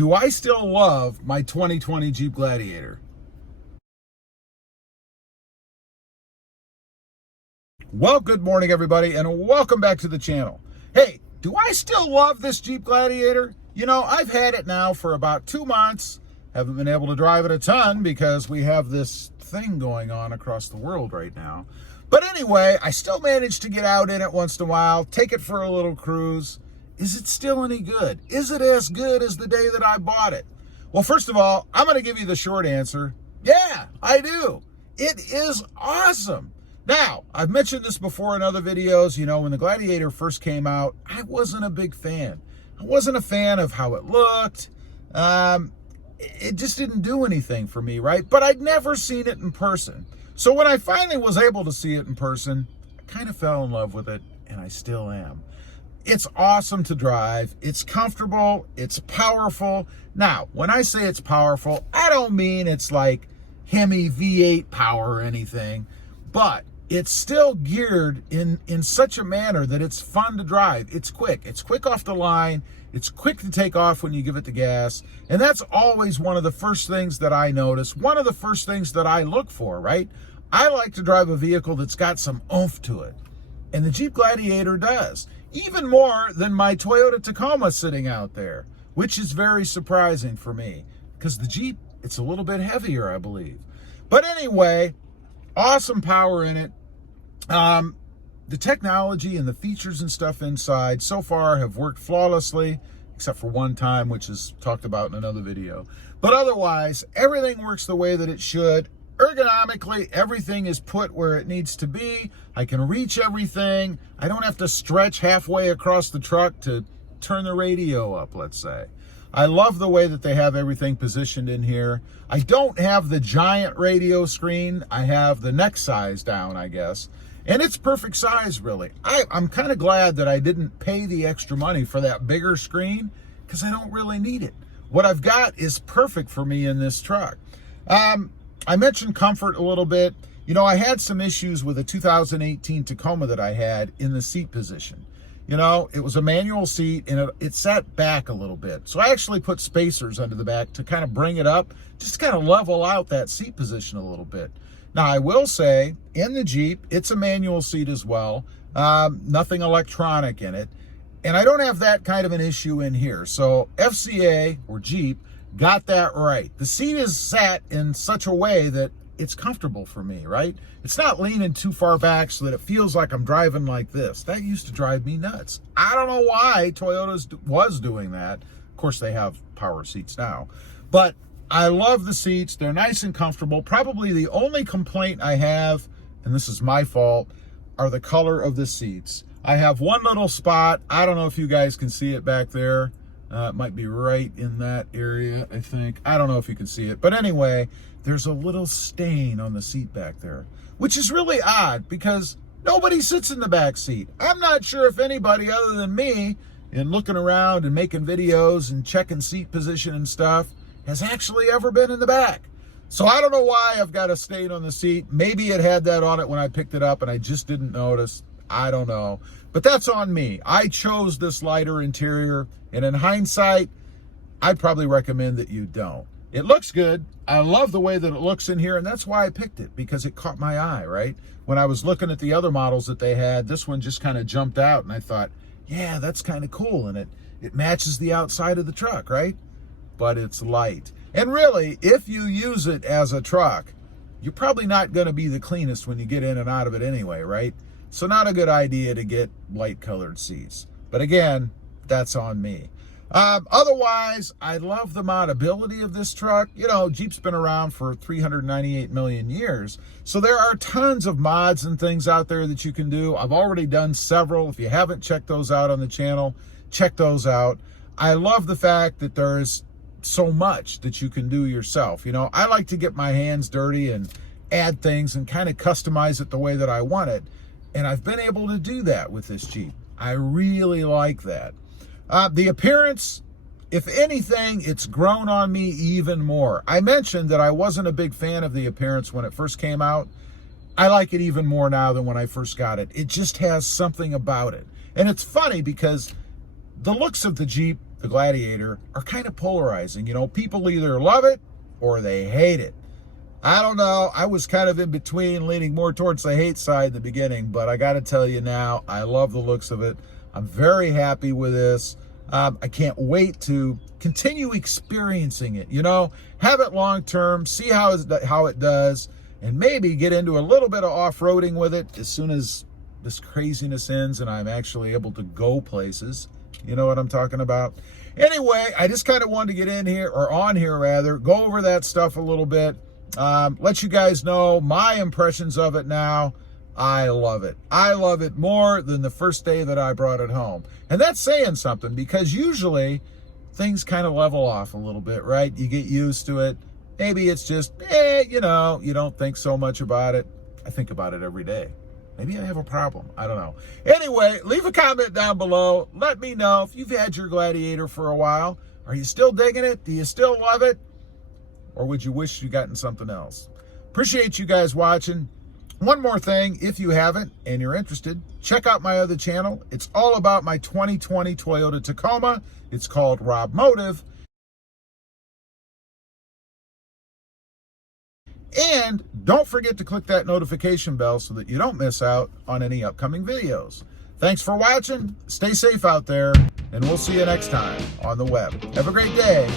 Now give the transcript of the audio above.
do I still love my 2020 Jeep Gladiator? Well, good morning, everybody, and welcome back to the channel. Hey, do I still love this Jeep Gladiator? You know, I've had it now for about 2 months. Haven't been able to drive it a ton because we have this thing going on across the world right now. But anyway, I still manage to get out in it once in a while, take it for a little cruise. Is it still any good? Is it as good as the day that I bought it? Well, first of all, I'm going to give you the short answer. Yeah, I do. It is awesome. Now, I've mentioned this before in other videos. You know, when the Gladiator first came out, I wasn't a big fan. I wasn't a fan of how it looked. It just didn't do anything for me, right? But I'd never seen it in person. So when I finally was able to see it in person, I kind of fell in love with it, and I still am. It's awesome to drive. It's comfortable. It's powerful. Now, when I say it's powerful, I don't mean it's like Hemi V8 power or anything, but it's still geared in such a manner that it's fun to drive. It's quick. It's quick off the line. It's quick to take off when you give it the gas. And that's always one of the first things that I notice, one of the first things that I look for, right? I like to drive a vehicle that's got some oomph to it. And the Jeep Gladiator does. Even more than my Toyota Tacoma sitting out there, which is very surprising for me because the Jeep, it's a little bit heavier, I believe. But anyway, awesome power in it. The technology and the features and stuff inside so far have worked flawlessly, except for one time, which is talked about in another video. But otherwise, everything works the way that it should. Ergonomically, everything is put where it needs to be. I can reach everything. I don't have to stretch halfway across the truck to turn the radio up, let's say. I love the way that they have everything positioned in here. I don't have the giant radio screen. I have the neck size down, I guess. And it's perfect size, really. I'm kind of glad that I didn't pay the extra money for that bigger screen because I don't really need it. What I've got is perfect for me in this truck. I mentioned comfort a little bit. You know, I had some issues with a 2018 Tacoma that I had in the seat position. You know, it was a manual seat and it sat back a little bit. So I actually put spacers under the back to kind of bring it up, just kind of level out that seat position a little bit. Now, I will say, in the Jeep, it's a manual seat as well. Nothing electronic in it. And I don't have that kind of an issue in here. So FCA, or Jeep, got that right. The seat is sat in such a way that it's comfortable for me, right? It's not leaning too far back so that it feels like I'm driving like this. That used to drive me nuts. I don't know why Toyota was doing that. Of course, they have power seats now. But I love the seats. They're nice and comfortable. Probably the only complaint I have, and this is my fault, are the color of the seats. I have one little spot. I don't know if you guys can see it back there. It might be right in that area, I think. I don't know if you can see it. But anyway, there's a little stain on the seat back there, which is really odd because nobody sits in the back seat. I'm not sure if anybody other than me, in looking around and making videos and checking seat position and stuff, has actually ever been in the back. So I don't know why I've got a stain on the seat. Maybe it had that on it when I picked it up and I just didn't notice. I don't know. But that's on me. I chose this lighter interior, and in hindsight, I'd probably recommend that you don't. It looks good. I love the way that it looks in here, and that's why I picked it, because it caught my eye, right? When I was looking at the other models that they had, this one just kind of jumped out, and I thought, yeah, that's kind of cool, and it matches the outside of the truck, right? But it's light. And really, if you use it as a truck, you're probably not going to be the cleanest when you get in and out of it anyway, right? So not a good idea to get light colored seats. But again, that's on me. Otherwise, I love the modability of this truck. You know, Jeep's been around for 398 million years. So there are tons of mods and things out there that you can do. I've already done several. If you haven't checked those out on the channel, check those out. I love the fact that there's so much that you can do yourself. You know, I like to get my hands dirty and add things and kind of customize it the way that I want it. And I've been able to do that with this Jeep. I really like that. The appearance, if anything, it's grown on me even more. I mentioned that I wasn't a big fan of the appearance when it first came out. I like it even more now than when I first got it. It just has something about it. And it's funny because the looks of the Jeep the Gladiator are kind of polarizing. You know, people either love it or they hate it. I don't know. I was kind of in between, leaning more towards the hate side in the beginning, but I got to tell you now, I love the looks of it. I'm very happy with this. I can't wait to continue experiencing it, you know, have it long term, see how it does, and maybe get into a little bit of off-roading with it as soon as this craziness ends and I'm actually able to go places. You know what I'm talking about? Anyway, I just kind of wanted to get in here, or on here rather, go over that stuff a little bit, let you guys know my impressions of it now. I love it. I love it more than the first day that I brought it home. And that's saying something, because usually things kind of level off a little bit, right? You get used to it. Maybe it's just, you know, you don't think so much about it. I think about it every day. Maybe I have a problem. I don't know. Anyway, leave a comment down below. Let me know if you've had your Gladiator for a while. Are you still digging it? Do you still love it? Or would you wish you'd gotten something else? Appreciate you guys watching. One more thing, if you haven't and you're interested, check out my other channel. It's all about my 2020 Toyota Tacoma. It's called Rob Motive. And don't forget to click that notification bell so that you don't miss out on any upcoming videos. Thanks for watching. Stay safe out there, and we'll see you next time on the web. Have a great day.